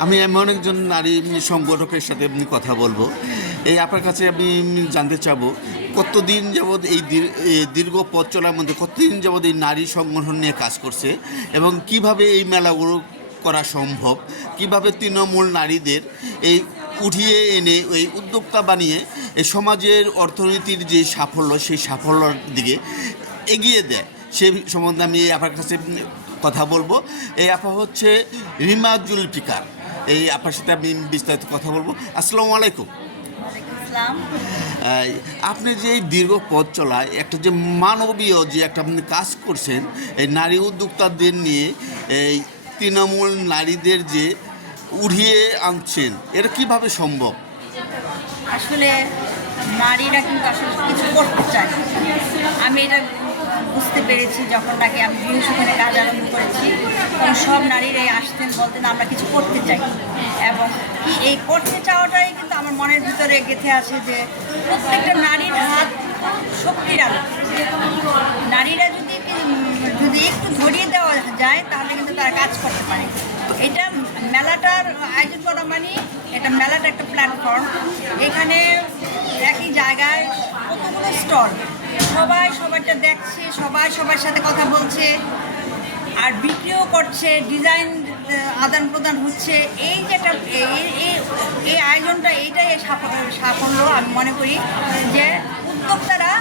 আমি এমন একজন নারী সংগঠকের সাথে কথা বলব। এই আপনার কাছে আমি জানতে চাবো, কতদিন যাবৎ এই দীর- এই দীর্ঘ পথ চলার মধ্যে কতদিন যাবৎ এই নারী সংগঠন নিয়ে কাজ করছে এবং কীভাবে এই মেলাগুলো করা সম্ভব? কীভাবে তৃণমূল নারীদের এই উঠিয়ে এনে, এই উদ্যোক্তা বানিয়ে, এই সমাজের অর্থনীতির যে সাফল্য, সেই সাফল্যর দিকে এগিয়ে দেয়? সে সম্বন্ধে আমি আপনার কাছে কথা বলব। এই আপা হচ্ছে রিমা জুলফিকার। এই আপনার সাথে আমি বিস্তারিত কথা বলব। আসসালামু আলাইকুম। আপনি যে এই দীর্ঘ পথ চলায় একটা যে মানবীয় যে একটা আপনি কাজ করছেন এই নারী উদ্যোক্তাদের নিয়ে এই তৃণমূল নারীদের যে উঠিয়ে আনছেন এটা কীভাবে সম্ভব? আসলে নারীরা কিন্তু আসলে কিছু করতে চায় আমি এটা বুঝতে পেরেছি যখন নাকি আমি বৃহস্পতিবার কাজ আরম্ভ করেছি, তখন সব নারীরাই আসতেন, বলতেন, আমরা কিছু করতে চাই। এবং কি এই করতে চাওয়াটাই কিন্তু আমার মনের ভিতরে গেঁথে আছে যে প্রত্যেকটা নারীর হাত শক্তির আলো। নারীরা যদি যদি একটু ধরিয়ে দেওয়া যায়, তাহলে কিন্তু তারা কাজ করতে পারে। এটা মেলাটার আয়োজন করা মানে এটা মেলাটা একটা প্ল্যাটফর্ম এখানে একই জায়গায় কতগুলো স্টল সবাই সবাইটা দেখছে সবাই সবার সাথে কথা বলছে আর বিক্রিও করছে ডিজাইন আদান প্রদান হচ্ছে। এই যেটা এই- এই- এই আয়োজনটা এইটাই সাফল্য সাফল্য আমি মনে করি যে উদ্যোক্তারা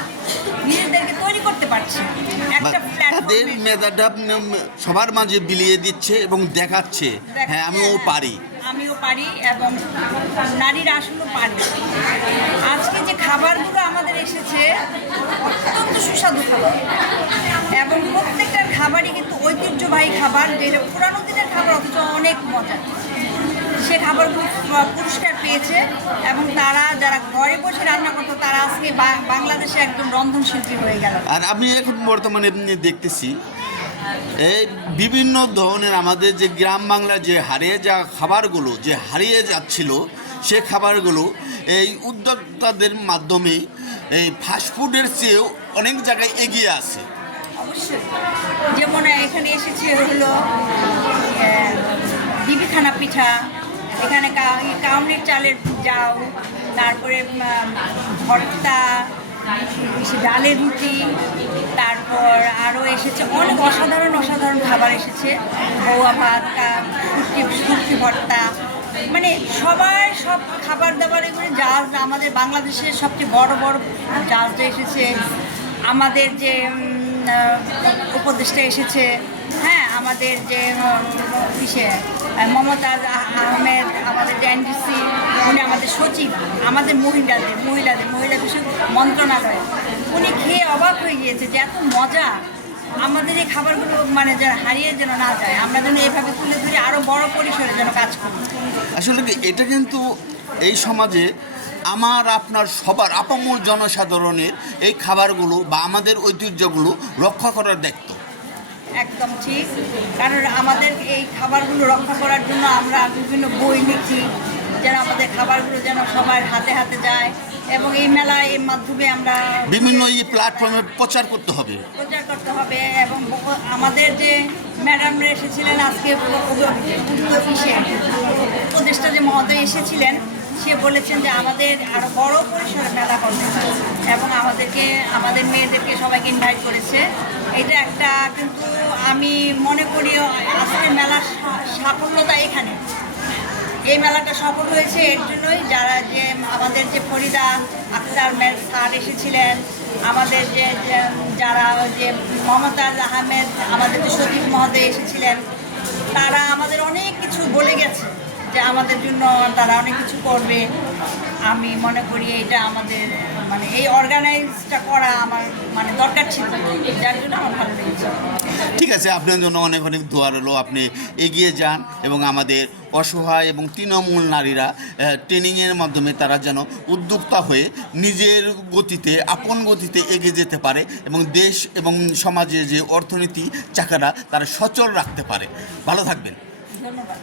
নিজেদেরকে তৈরি করতে পারছে। একটা তাদের প্ল্যাটফর্মে মেধাটা সবার মাঝে বিলিয়ে দিচ্ছে এবং দেখাচ্ছে। হ্যাঁ আমিও পারি। আমিও পারি এবং নারীরা আসলেও পারি। আজকে যে খাবারগুলো আমাদের এসেছে, অত্যন্ত সুস্বাদু খাবার। এবং প্রত্যেকটার খাবারই কিন্তু ঐতিহ্যবাহী খাবার, যেটা পুরানো দিনের খাবার, অথচ অনেক মজা। সে খাবারগুলো পু- পুরস্কার পেয়েছে এবং তারা যারা ঘরে বসে রান্না করতো, তারা আজকে বাংলাদেশে একদম রন্ধনশিল্পী হয়ে গেল। আর আমি এখন বর্তমানে দেখতেছি এই বিভিন্ন ধরনের আমাদের যে গ্রাম বাংলার যে হারিয়ে যাওয়া খাবারগুলো, যে হারিয়ে যাচ্ছিল, সে খাবারগুলো এই উদ্যোক্তাদের মাধ্যমে এই ফাস্টফুডের চেয়েও অনেক জায়গায় এগিয়ে আছে। যেমন এখানে এসেছে হলো বিবিখানা পিঠা, এখানে কা- এই চালের যাও, তারপরে ভর্তা সে ডালের রুটি, তারপর আরও এসেছে অনেক অসাধারণ অসাধারণ খাবার এসেছে। বৌয়া ভাত শুটকি শুটকি ভর্তা। মানে সবাই সব খাবার দাবার এগুলো জাহাজ আমাদের বাংলাদেশের সবচেয়ে বড় বড় জাহাজটা এসেছে। আমাদের যে উপদেষ্টা এসেছে। হ্যাঁ আমাদের যে আহ, মমতাজ আহ- আহমেদ আমাদের যে এনডিসি উনি আমাদের সচিব আমাদের মহিলাদের মহিলাদের মহিলা বিষয়ক মন্ত্রণালয়। উনি খেয়ে অবাক হয়ে গিয়েছে যে এত মজা। আমাদের এই খাবারগুলো মানে যেন হারিয়ে যেন না যায় আমরা যেন এইভাবে তুলে ধরে আরও বড় পরিসরে যেন কাজ করি। আসলে কি এটা কিন্তু এই সমাজে আমার আপনার সবার আপামূল জনসাধারণের এই খাবারগুলো বা আমাদের ঐতিহ্যগুলো রক্ষা করার দায়িত্ব। একদম ঠিক। কারণ আমাদের এই খাবারগুলো রক্ষা করার জন্য আমরা বিভিন্ন বই লিখি, যেন আমাদের খাবারগুলো যেন সবার হাতে হাতে যায়। এবং এই মেলা এর মাধ্যমে আমরা বিভিন্ন এই প্ল্যাটফর্মে প্রচার করতে হবে। প্রচার করতে হবে এবং আমাদের যে ম্যাডামরা এসেছিলেন আজকে উপদেষ্টা যে মহোদয় এসেছিলেন সে বলেছেন যে আমাদের আরও বড় পরিসরে মেলা করতে এবং আমাদেরকে আমাদের মেয়েদেরকে সবাইকে ইনভাইট করেছে। এটা একটা কিন্তু আমি মনে করি আজকে মেলার সাফল্যতা এখানে। এই মেলাটা সফল হয়েছে এর জন্যই যারা যে আমাদের যে ফরিদা ম্যাম স্যার এসেছিলেন, আমাদের যে, যে- যারা যে মমতাজ আহমেদ, আমাদের যে সচিব মহোদয় এসেছিলেন, তারা আমাদের অনেক কিছু বলে গেছে যে আমাদের জন্য তারা অনেক কিছু করবে। আমি মনে করি এটা আমাদের মানে এই অর্গানাইজটা করা আমার মানে দরকার ছিল। যার জন্য আমার ভালো লেগেছে। ঠিক আছে, আপনার জন্য অনেক অনেক দোয়া রইল, আপনি এগিয়ে যান এবং আমাদের অসহায় এবং তৃণমূল নারীরা ট্রেনিংয়ের মাধ্যমে তারা যেন উদ্যোক্তা হয়ে নিজের গতিতে, আপন গতিতে এগিয়ে যেতে পারে এবং দেশ এবং সমাজে যে অর্থনীতি চাকারা তারা সচল রাখতে পারে। ভালো থাকবেন। ধন্যবাদ।